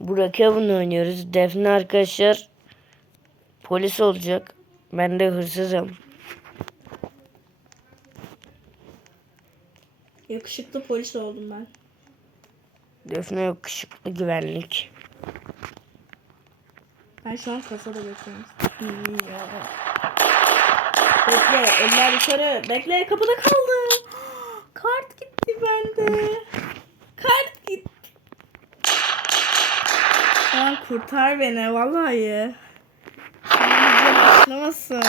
Burak Kevin oynuyoruz. Defne arkadaşlar polis olacak. Ben de hırsızım. Yakışıklı polis oldum ben. Defne yakışıklı güvenlik. Ben şu an kasada bekliyorum. Bekle, eller yukarı. Bekle, kapıda kaldı. Kart gitti bende. Kart gitti. Tamam kurtar beni vallahi. Başlamasın.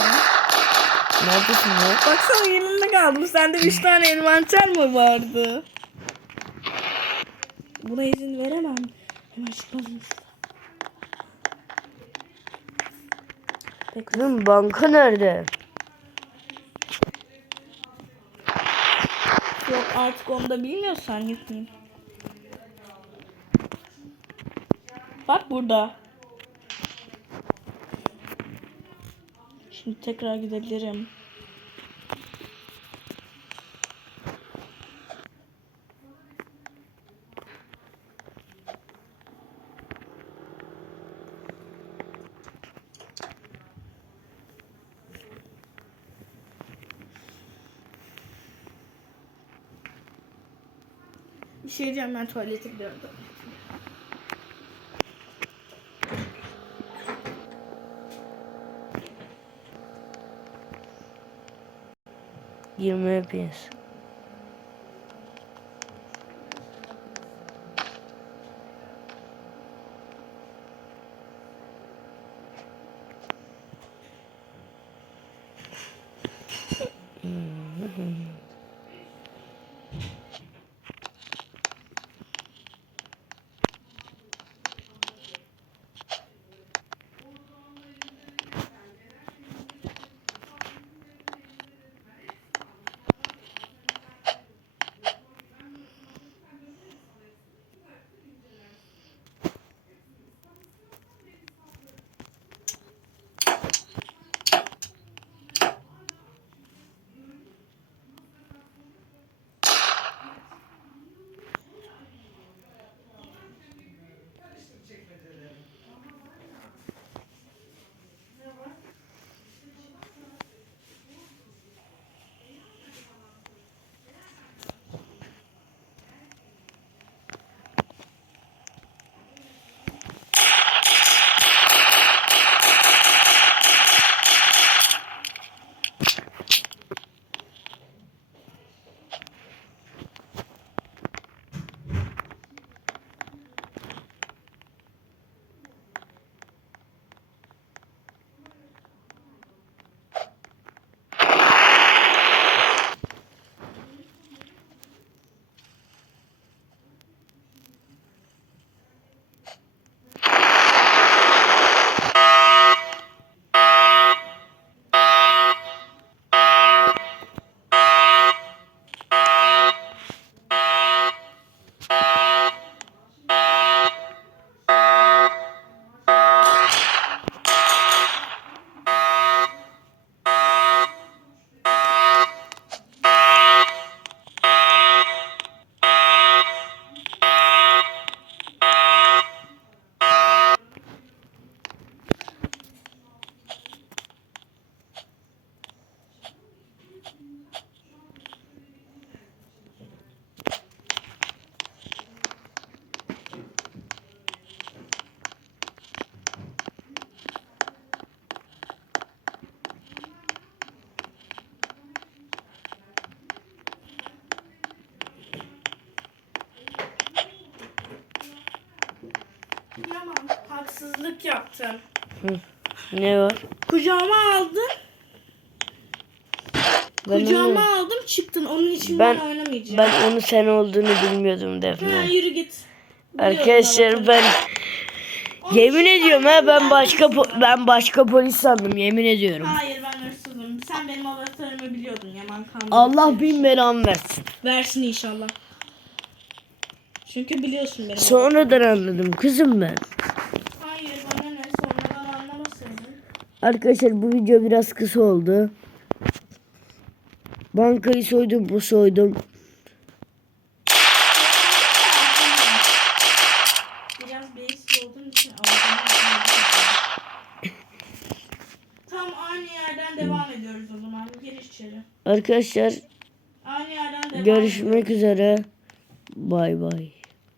Neredesin ya? Baksana yanında kaldım. Sende 3 tane envanter mi vardı? Buna izin veremem. Hemen. Bekle. Kızım banka nerede? Yok artık onu da bilmiyorsan gitmeyeyim. Bak burada. Şimdi tekrar gidebilirim. Bir şey diyeceğim ben tuvalete gidiyorum. Yirmi hepiniz. Yaman haksızlık yaptım. Ne var? Kucağıma aldın. Ben Kucağıma onu, aldım çıktın. Onun için Ben- ben, oynamayacağım. ben onu sen olduğunu bilmiyordum Ha, Defne. yürü git. Biliyorum Arkadaşlar ben yemin ediyorum ha ben başka po- ben başka polis sandım yemin ediyorum. Hayır ben hırsızım. Sen benim avatarımı biliyordun Yaman kan. Allah bin belamı versin. Versin inşallah. Çünkü biliyorsun benim. Sonradan anladım kızım ben. Hayır bana ne sonradan anlamasaydın. Arkadaşlar bu video biraz kısa oldu. Bankayı soydum bu soydum. biraz basic olduğum için. Tam aynı yerden devam ediyoruz o zaman. Gir içeri. Arkadaşlar Aynı yerden devam görüşmek üzere. Bay bay.